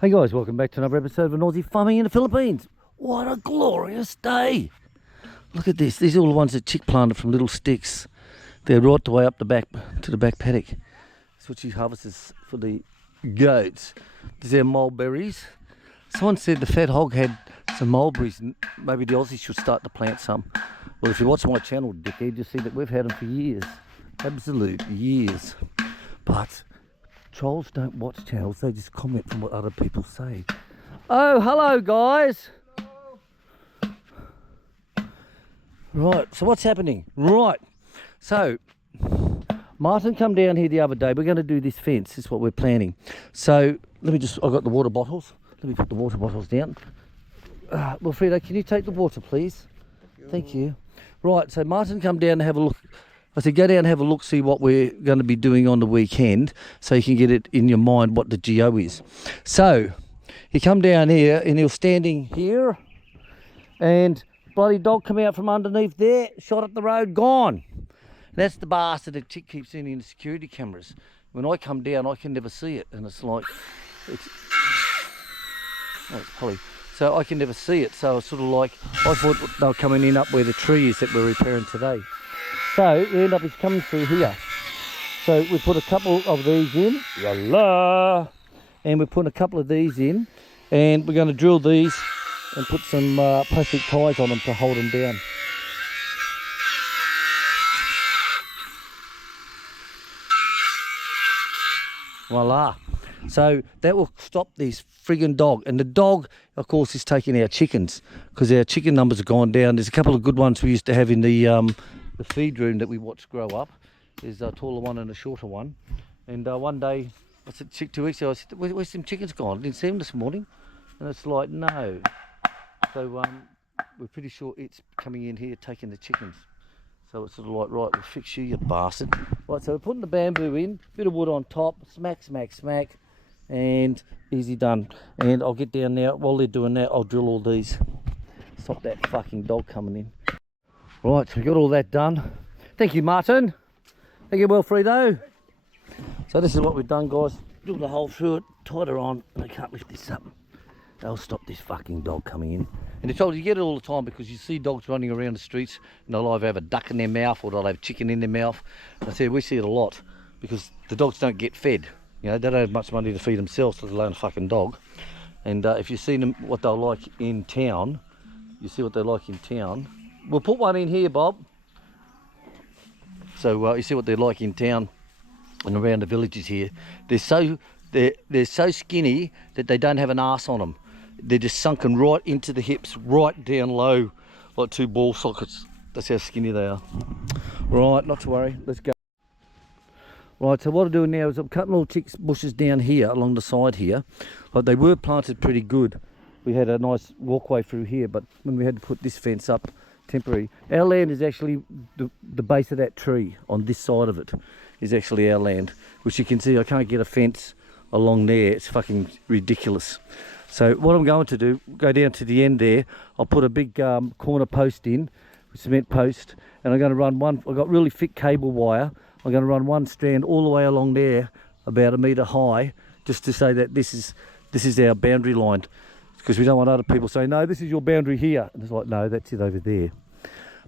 Hey guys, welcome back to another episode of an Aussie Farming in the Philippines. What a glorious day! Look at this. These are all the ones that Chick planted from little sticks. They're right the way up the back to the back paddock. That's what she harvests for the goats. These are mulberries. Someone said the fat hog had some mulberries and maybe the Aussies should start to plant some. Well, if you watch my channel, dickhead, you'll see that we've had them for years. Absolute years. But trolls don't watch channels, they just comment from what other people say. Oh, hello guys. Hello. Right, so what's happening? Right, so Martin come down here the other day. We're going to do this fence, this is what we're planning. So I've got the water bottles. Let me put the water bottles down. Wilfredo, can you take the water please? Thank you. Right, so Martin come down and have a look. I said, go down and have a look, see what we're going to be doing on the weekend, so you can get it in your mind what the geo is. So, he come down here, and he was standing here, and bloody dog come out from underneath there, shot up the road, gone. That's the bastard that Chick keeps seeing in the security cameras. When I come down, I can never see it, and it's like, it's Polly. So I can never see it, so it's sort of like, I thought they were coming in up where the tree is that we're repairing today. So we end up it's coming through here. So we put a couple of these in, voila, and we're putting a couple of these in, and we're going to drill these and put some plastic ties on them to hold them down. Voila. So that will stop this friggin' dog, and the dog, of course, is taking our chickens because our chicken numbers have gone down. There's a couple of good ones we used to have in the feed room that we watched grow up. There's a taller one and a shorter one. And one day, I said, 2 weeks ago, I said, where's some chickens gone? I didn't see them this morning. And it's like, no. So we're pretty sure it's coming in here taking the chickens. So it's sort of like, right, we'll fix you, you bastard. Right, so we're putting the bamboo in, bit of wood on top, smack, smack, smack, and easy done. And I'll get down now. While they're doing that, I'll drill all these. Stop that fucking dog coming in. Right, so we got all that done. Thank you, Martin. Thank you, Wilfredo. So this is what we've done, guys. Drilled the hole through it, tied her on, and I can't lift this up. That'll stop this fucking dog coming in. And it's told you get it all the time because you see dogs running around the streets and they'll either have a duck in their mouth or they'll have chicken in their mouth. And I said we see it a lot because the dogs don't get fed. You know, they don't have much money to feed themselves, let alone a fucking dog. And if you've seen them, what they're like in town, you see what they're like in town. We'll put one in here, Bob. So you see what they're like in town and around the villages here. They're so skinny that they don't have an arse on them. They're just sunken right into the hips, right down low, like two ball sockets. That's how skinny they are. Right, not to worry. Let's go. Right, so what I'm doing now is I'm cutting all chicks bushes down here along the side here. Like they were planted pretty good. We had a nice walkway through here, but when we had to put this fence up, temporary. Our land is actually the base of that tree on this side of it is actually our land, which you can see I can't get a fence along there. It's fucking ridiculous. So what I'm going to do, go down to the end there, I'll put a big corner post in, cement post, and I'm going to run one, I've got really thick cable wire, I'm going to run one strand all the way along there, about 1 metre high, just to say that this is our boundary line. Because we don't want other people saying, no, this is your boundary here. And it's like, no, that's it over there.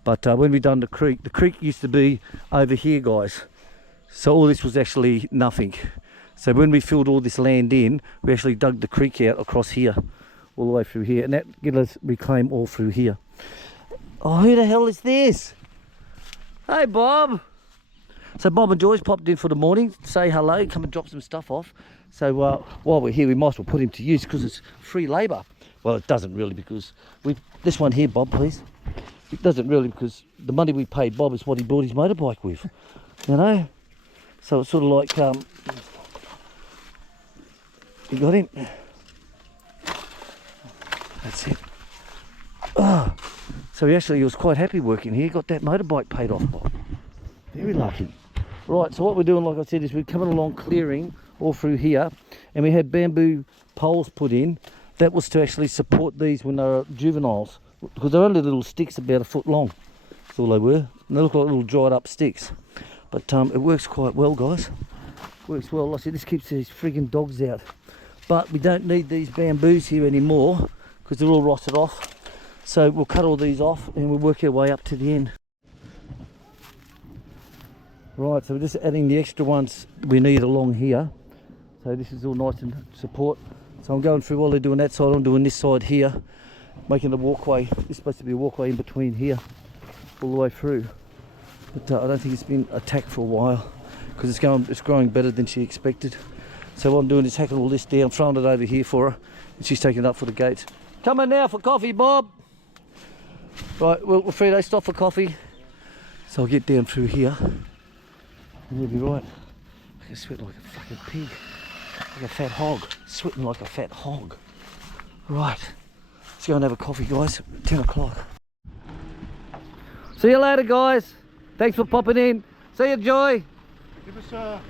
But when we done the creek used to be over here, guys. So all this was actually nothing. So when we filled all this land in, we actually dug the creek out across here, all the way through here. And that gives us reclaim all through here. Oh, who the hell is this? Hey, Bob. So Bob and Joyce popped in for the morning, say hello, come and drop some stuff off. So while we're here, we might as well put him to use because it's free labour. Well, it doesn't really because this one here, Bob, please. It doesn't really because the money we paid Bob is what he bought his motorbike with, you know. So it's sort of like, you got him. That's it. Oh, so he was quite happy working here. Got that motorbike paid off, Bob. Very lucky. Right, so what we're doing, like I said, is we're coming along clearing all through here, and we had bamboo poles put in. That was to actually support these when they were juveniles, because they're only little sticks about 1 foot long. That's all they were. And they look like little dried up sticks. But it works quite well, guys. Works well. Like I said, this keeps these friggin' dogs out. but we don't need these bamboos here anymore because they're all rotted off. So we'll cut all these off and we'll work our way up to the end. Right, so we're just adding the extra ones we need along here. So this is all nice and support. So I'm going through while they're doing that side, I'm doing this side here, making the walkway. This is supposed to be a walkway in between here, all the way through. But I don't think it's been attacked for a while because it's growing better than she expected. So what I'm doing is hacking all this down, throwing it over here for her, and she's taking it up for the gates. Come in now for coffee, Bob. Right, well, Fredo, stop for coffee. So I'll get down through here. And you'll be right. I can sweat like a fucking pig. Like a fat hog. Sweating like a fat hog. Right. Let's go and have a coffee, guys. 10 o'clock. See you later, guys. Thanks for popping in. See you, Joy. Give us a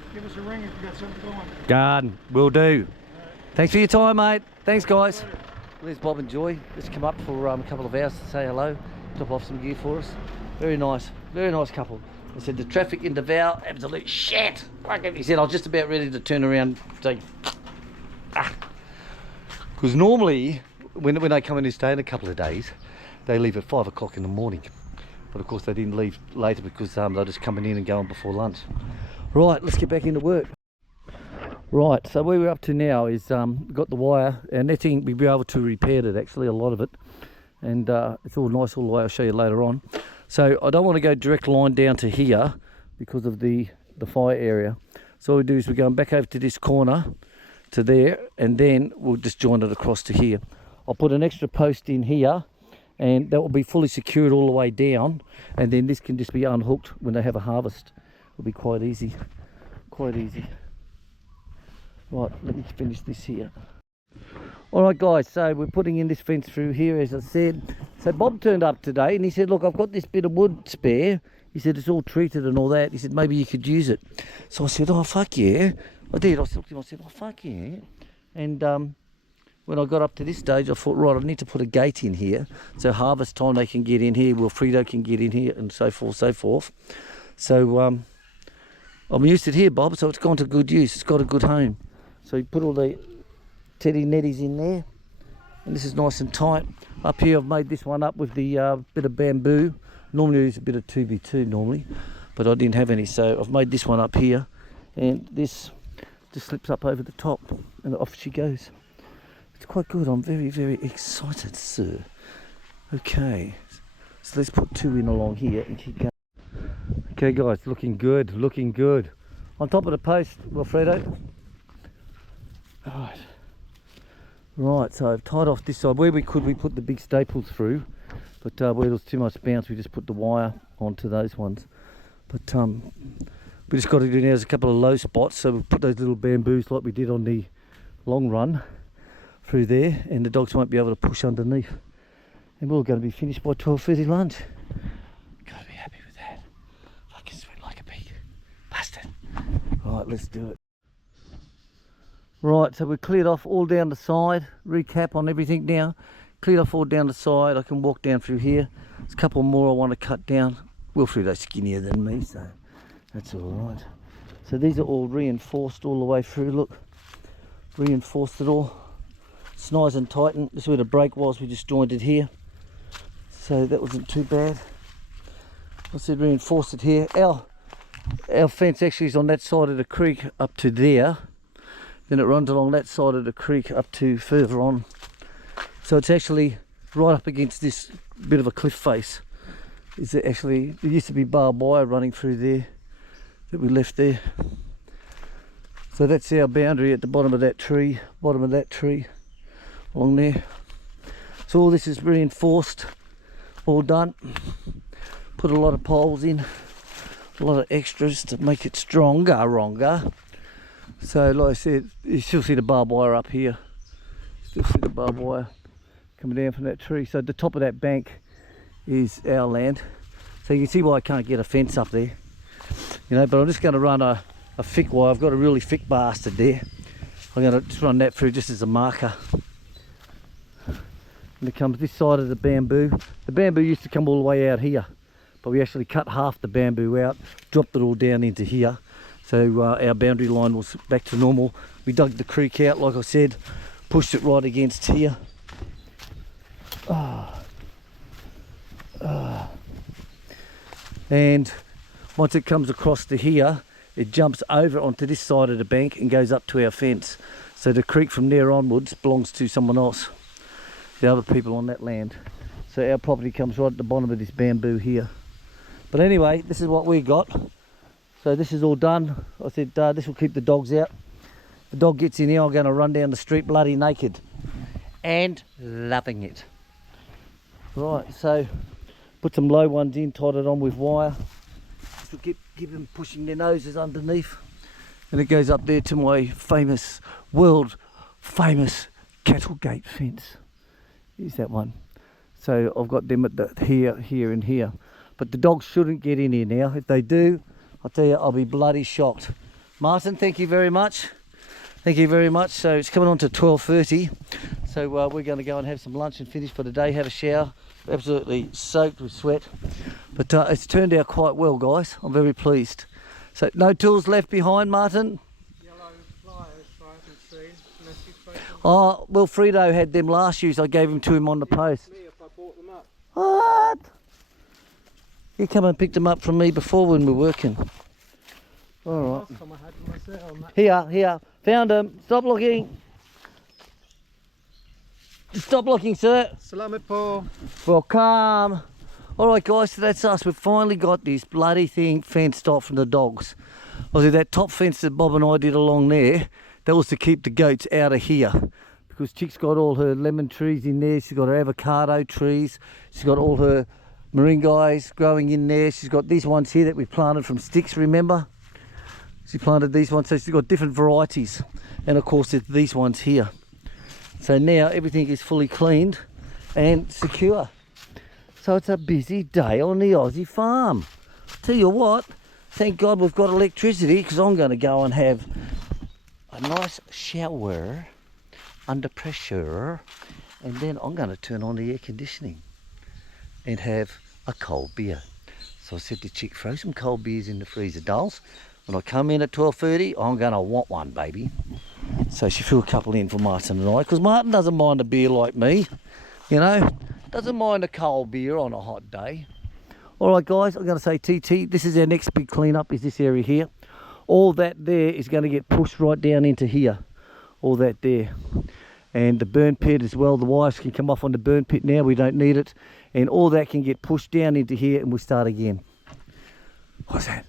ring if you got something going. Garden, will do. Right. Thanks for your time, mate. Thanks, guys. There's Bob and Joy. Just come up for a couple of hours to say hello. Drop off some gear for us. Very nice couple. They said the traffic in Davao, absolute shit. He said I was just about ready to turn around and say, because normally when they come in and stay in a couple of days, they leave at 5 o'clock in the morning. But of course they didn't leave later because they're just coming in and going before lunch. Right, let's get back into work. Right, so where we're up to now is we've got the wire, and netting we'll be able to repair it, actually, a lot of it. And it's all nice all the way. I'll show you later on. So I don't want to go direct line down to here because of the fire area. So what we do is we're going back over to this corner to there, and then we'll just join it across to here. I'll put an extra post in here, and that will be fully secured all the way down, and then this can just be unhooked when they have a harvest. It'll be quite easy. Right, let me finish this here. Alright guys, so we're putting in this fence through here, as I said. So Bob turned up today and he said, look, I've got this bit of wood spare. He said, it's all treated and all that. He said, maybe you could use it. So I said, oh, fuck yeah. I did. I looked at him, I said, oh, fuck yeah. And when I got up to this stage, I thought, right, I need to put a gate in here. So harvest time they can get in here, Wilfredo can get in here, and so forth, so forth. So I'm used to it here, Bob, so it's gone to good use. It's got a good home. So you put all the teddy netties in there, and this is nice and tight. Up here I've made this one up with the bit of bamboo. Normally I use a bit of 2x2 normally, but I didn't have any, so I've made this one up here, and this just slips up over the top and off she goes. It's quite good. I'm very, very excited, sir. Okay, so let's put 2 in along here and keep going. Okay guys, looking good. On top of the post, Wilfredo. Right, so I've tied off this side. Where we could, we put the big staples through, but where there was too much bounce, we just put the wire onto those ones. But we just got to do now, there's a couple of low spots, so we'll put those little bamboos like we did on the long run through there, and the dogs won't be able to push underneath. And we're all going to be finished by 12:30 lunch. Gotta be happy with that. Fucking sweat like a pig. Bastard. Right, let's do it. Right, so we cleared off all down the side. Recap on everything now. Cleared off all down the side. I can walk down through here. There's a couple more I want to cut down. Wilfredo's skinnier than me, so that's all right. So these are all reinforced all the way through. Look, reinforced it all. It's nice and tight. This is where the break was. We just joined it here, so that wasn't too bad. I said reinforced it here. Our fence actually is on that side of the creek up to there. Then it runs along that side of the creek up to further on. So it's actually right up against this bit of a cliff face. There used to be barbed wire running through there that we left there. So that's our boundary at the bottom of that tree, along there. So all this is reinforced, all done. Put a lot of poles in, a lot of extras to make it stronger. So like I said, you still see the barbed wire up here. Still see the barbed wire coming down from that tree. So the top of that bank is our land. So you can see why I can't get a fence up there. You know, but I'm just going to run a thick wire. I've got a really thick bastard there. I'm going to just run that through just as a marker. And it comes this side of the bamboo. The bamboo used to come all the way out here, but we actually cut half the bamboo out, dropped it all down into here. So our boundary line was back to normal. We dug the creek out, like I said, pushed it right against here. And once it comes across to here, it jumps over onto this side of the bank and goes up to our fence. So the creek from there onwards belongs to someone else, the other people on that land. So our property comes right at the bottom of this bamboo here. But anyway, this is what we got. So this is all done. I said this will keep the dogs out. The dog gets in here, I'm going to run down the street bloody naked. And loving it. Right, so put some low ones in, tied it on with wire. This will keep them pushing their noses underneath. And it goes up there to my famous, world famous cattle gate fence. Here's that one. So I've got them at the here and here. But the dogs shouldn't get in here now. If they do, I'll tell you, I'll be bloody shocked. Martin, thank you very much. Thank you very much. So it's coming on to 12:30. So we're going to go and have some lunch and finish for the day, have a shower. Absolutely soaked with sweat. But it's turned out quite well, guys. I'm very pleased. So no tools left behind, Martin? Yellow pliers, I haven't seen. Unless you spoke to them. Oh, well, Frito had them last year, so I gave them to him on the post. Me if I bought them up. What? You come and picked them up from me before when we were working. All right. Last time I had them myself. Here. Found them. Stop looking. Stop looking, sir. Salamat po. Welcome. All right, guys, so that's us. We've finally got this bloody thing fenced off from the dogs. Obviously, that top fence that Bob and I did along there, that was to keep the goats out of here. Because Chick's got all her lemon trees in there. She's got her avocado trees. She's got all her moringas growing in there. She's got these ones here that we planted from sticks, remember? She planted these ones, so she's got different varieties. And of course, there's these ones here. So now everything is fully cleaned and secure. So it's a busy day on the Aussie farm. Tell you what, thank God we've got electricity, because I'm going to go and have a nice shower under pressure, and then I'm going to turn on the air conditioning and have a cold beer. So I said to Chick, throw some cold beers in the freezer, dolls. When I come in at 12:30, I'm going to want one, baby. So she threw a couple in for Martin and I, because Martin doesn't mind a beer like me, you know. Doesn't mind a cold beer on a hot day. All right, guys, I'm going to say TT, this is our next big cleanup, is this area here. All that there is going to get pushed right down into here. All that there. And the burn pit as well, the wires can come off on the burn pit now, we don't need it. And all that can get pushed down into here and we'll start again. What's that?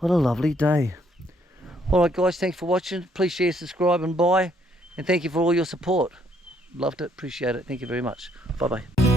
What a lovely day. All right, guys, thanks for watching. Please share, subscribe and buy. And thank you for all your support. Loved it, appreciate it. Thank you very much. Bye-bye.